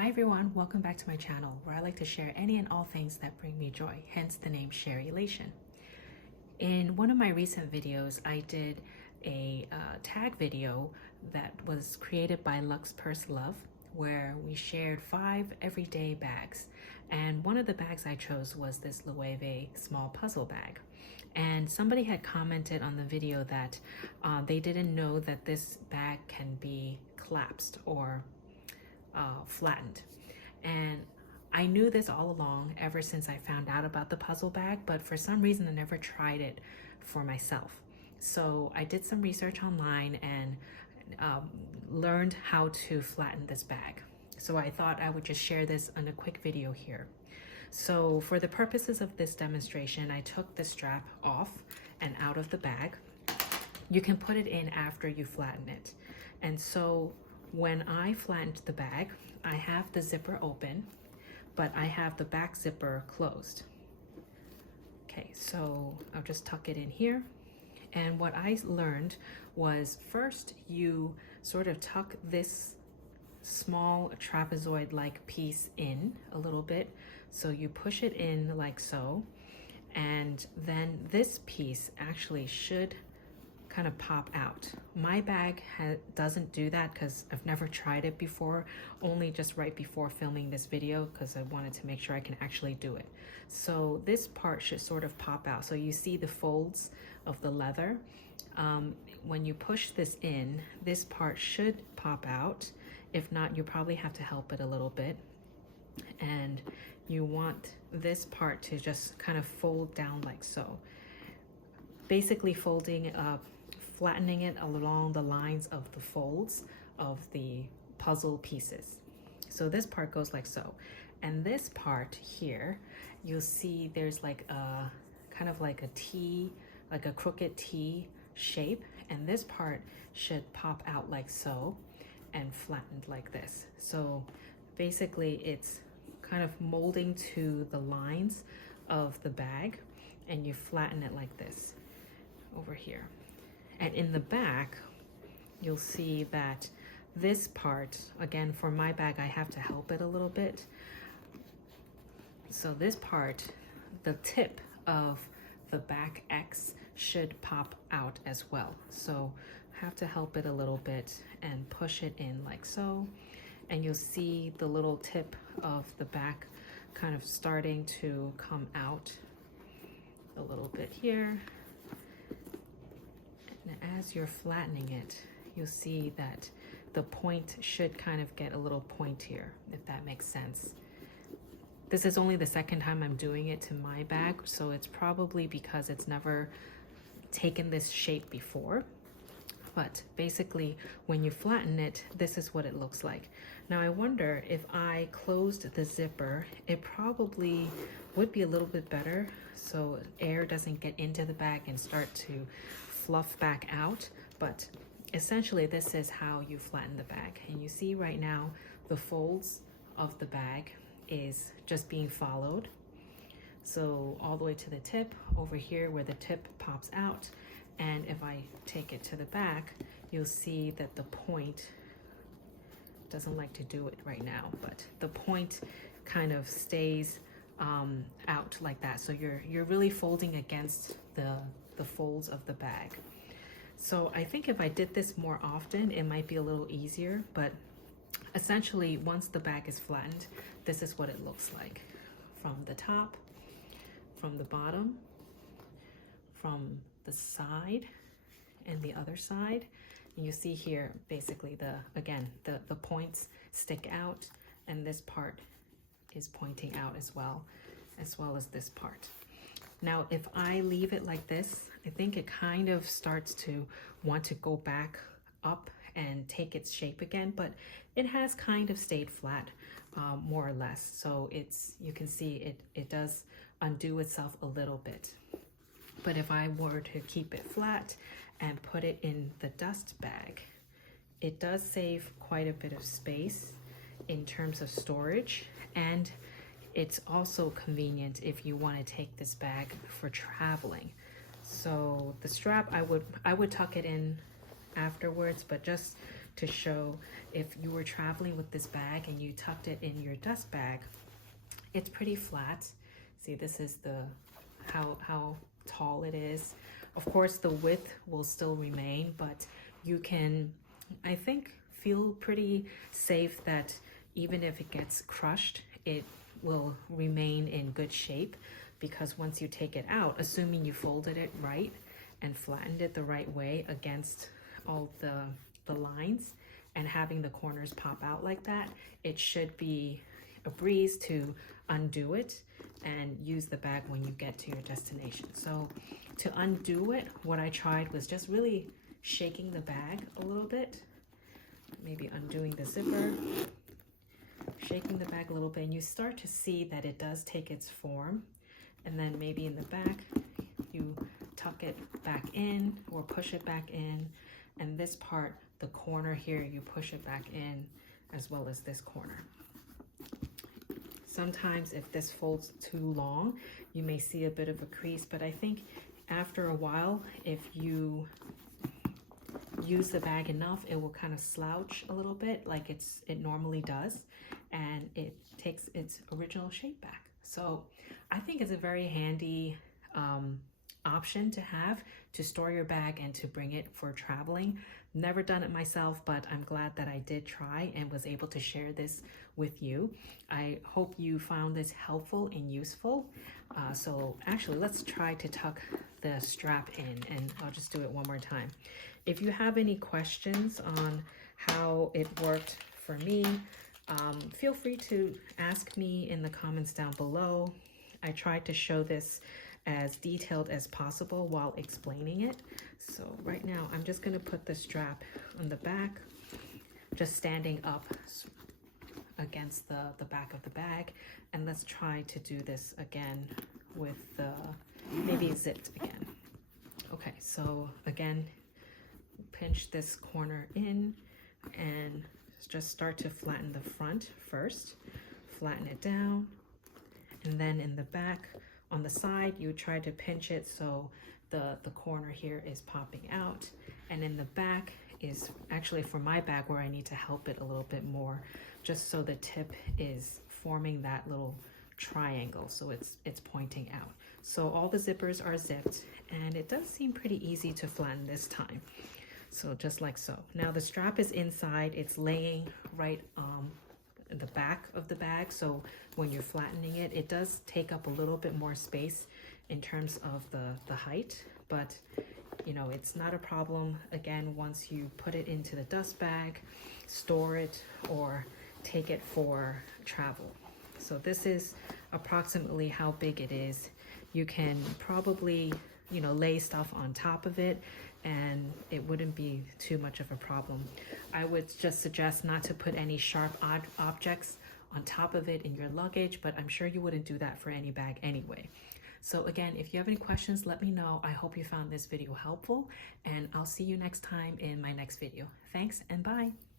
Hi everyone, welcome back to my channel where I like to share any and all things that bring me joy, hence the name Share Elation. In one of my recent videos, I did a tag video that was created by Lux Purse Love, where we shared 5 everyday bags. And one of the bags I chose was this Loewe Small Puzzle Bag. And somebody had commented on the video that they didn't know that this bag can be collapsed or flattened. And I knew this all along ever since I found out about the puzzle bag, but for some reason I never tried it for myself. So I did some research online and learned how to flatten this bag. So I thought I would just share this in a quick video here. So for the purposes of this demonstration, I took the strap off and out of the bag. You can put it in after you flatten it. And so when I flattened the bag, I have the zipper open, but I have the back zipper closed. Okay, so I'll just tuck it in here. And what I learned was first you sort of tuck this small trapezoid-like piece in a little bit. So you push it in like so, and then this piece actually should kind of pop out. My bag doesn't do that because I've never tried it before, only just right before filming this video because I wanted to make sure I can actually do it. So this part should sort of pop out. So you see the folds of the leather. When you push this in, this part should pop out. If not, you probably have to help it a little bit. And you want this part to just kind of fold down like so. Basically flattening it along the lines of the folds of the puzzle pieces. So this part goes like so. And this part here, you'll see there's like a kind of like a T, like a crooked T shape. And this part should pop out like so and flattened like this. So basically it's kind of molding to the lines of the bag, and you flatten it like this over here. And in the back, you'll see that this part, again, for my bag, I have to help it a little bit. So this part, the tip of the back X should pop out as well. So have to help it a little bit and push it in like so. And you'll see the little tip of the back kind of starting to come out a little bit here. And as you're flattening it, you'll see that the point should kind of get a little pointier, if that makes sense. This is only the second time I'm doing it to my bag, so it's probably because it's never taken this shape before. But basically, when you flatten it, this is what it looks like. Now I wonder if I closed the zipper, it probably would be a little bit better so air doesn't get into the bag and start to fluff back out. But essentially this is how you flatten the bag. And you see right now the folds of the bag is just being followed. So all the way to the tip over here where the tip pops out. And if I take it to the back, you'll see that the point doesn't like to do it right now, but the point kind of stays out like that. So you're really folding against the folds of the bag. So I think if I did this more often, it might be a little easier, but essentially once the bag is flattened, this is what it looks like from the top, from the bottom, from the side and the other side. And you see here basically the points stick out, and this part is pointing out as well as this part. Now if I leave it like this, I think it kind of starts to want to go back up and take its shape again, but it has kind of stayed flat more or less. So you can see it does undo itself a little bit. But if I were to keep it flat and put it in the dust bag, it does save quite a bit of space in terms of storage, and it's also convenient if you want to take this bag for traveling. So the strap, I would tuck it in afterwards, but just to show if you were traveling with this bag and you tucked it in your dust bag, it's pretty flat. See, this is the how tall it is. Of course, the width will still remain, but you can, I think, feel pretty safe that even if it gets crushed, it will remain in good shape, because once you take it out, assuming you folded it right and flattened it the right way against all the lines and having the corners pop out like that, it should be a breeze to undo it and use the bag when you get to your destination. So to undo it, what I tried was just really shaking the bag a little bit, maybe undoing the zipper, shaking the bag a little bit, and you start to see that it does take its form. And then maybe in the back, you tuck it back in or push it back in. And this part, the corner here, you push it back in, as well as this corner. Sometimes if this folds too long, you may see a bit of a crease, but I think after a while, if you use the bag enough, it will kind of slouch a little bit like it normally does, and it takes its original shape back. So I think it's a very handy option to have to store your bag and to bring it for traveling. Never done it myself, but I'm glad that I did try and was able to share this with you. I hope you found this helpful and useful. So actually, let's try to tuck the strap in, and I'll just do it one more time. If you have any questions on how it worked for me, feel free to ask me in the comments down below. I tried to show this as detailed as possible while explaining it. So right now I'm just going to put the strap on the back, just standing up against the back of the bag. And let's try to do this again with the maybe zipped again. Okay, so again, pinch this corner in and just start to flatten the front first, flatten it down, and then in the back on the side you try to pinch it so the corner here is popping out, and in the back is actually for my bag where I need to help it a little bit more, just so the tip is forming that little triangle, so it's pointing out. So all the zippers are zipped, and it does seem pretty easy to flatten this time. So just like so. Now the strap is inside, it's laying right in the back of the bag, so when you're flattening it, it does take up a little bit more space in terms of the height, but you know, it's not a problem, again, once you put it into the dust bag, store it, or take it for travel. So this is approximately how big it is. You can probably, you know, lay stuff on top of it and it wouldn't be too much of a problem. I would just suggest not to put any sharp objects on top of it in your luggage, but I'm sure you wouldn't do that for any bag anyway. So again, if you have any questions, let me know. I hope you found this video helpful, and I'll see you next time in my next video. Thanks and bye.